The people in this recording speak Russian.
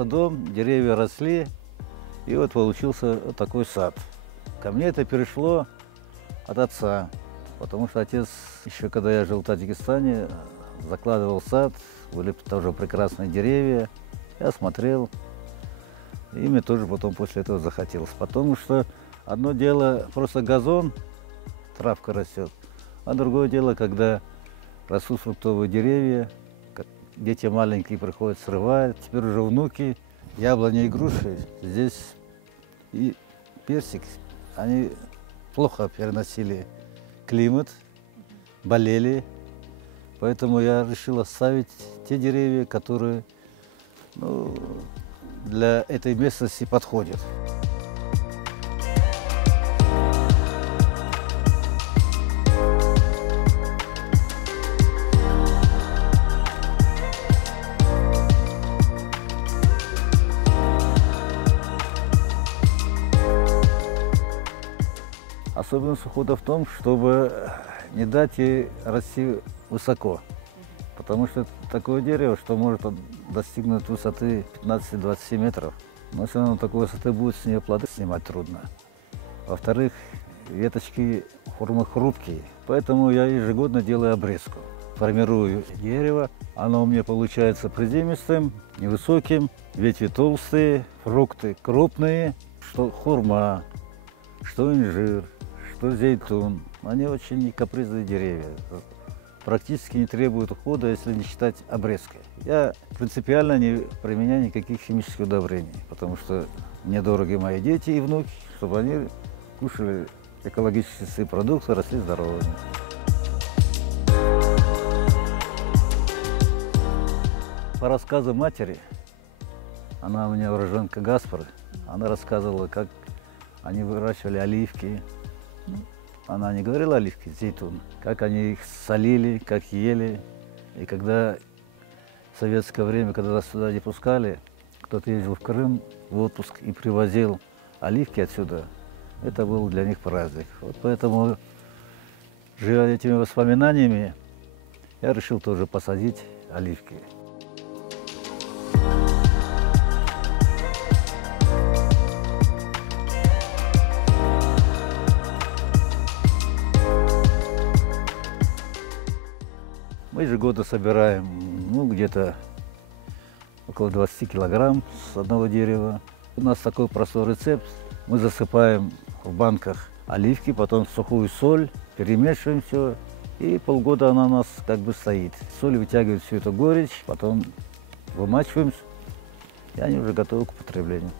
садом, деревья росли, и вот получился вот такой сад. Ко мне это перешло от отца, потому что отец, еще когда я жил в Таджикистане, закладывал сад, были тоже прекрасные деревья. Я смотрел, и мне тоже потом после этого захотелось. Потому что одно дело просто газон, травка растет, а другое дело, когда растут фруктовые деревья, дети маленькие приходят, срывают, теперь уже внуки, яблони и груши, здесь и персик, они плохо переносили климат, болели, поэтому я решил оставить те деревья, которые для этой местности подходят. Особенность ухода в том, чтобы не дать ей расти высоко. Потому что это такое дерево, что может достигнуть высоты 15-20 метров. Но если оно такой высоты будет, с нее плоды снимать трудно. Во-вторых, веточки формы хрупкие, поэтому я ежегодно делаю обрезку. Формирую дерево, оно у меня получается приземистым, невысоким, ветви толстые, фрукты крупные, что хурма, что инжир, что зейтун. Они очень капризные деревья. Практически не требуют ухода, если не считать обрезкой. Я принципиально не применяю никаких химических удобрений, потому что мне дороги мои дети и внуки, чтобы они кушали экологические продукты, росли здоровыми. По рассказу матери, она у меня уроженка Гаспары, она рассказывала, как они выращивали оливки. Она не говорила оливки, зейтун. Как они их солили, как ели. И когда в советское время, когда нас сюда не пускали, кто-то ездил в Крым в отпуск и привозил оливки отсюда, это был для них праздник. Вот поэтому, живя этими воспоминаниями, я решил тоже посадить оливки. Мы ежегодно собираем где-то около 20 килограмм с одного дерева. У нас такой простой рецепт. Мы засыпаем в банках оливки, потом сухую соль, перемешиваем все, и полгода она у нас как бы стоит. Соль вытягивает всю эту горечь, потом вымачиваем, и они уже готовы к употреблению.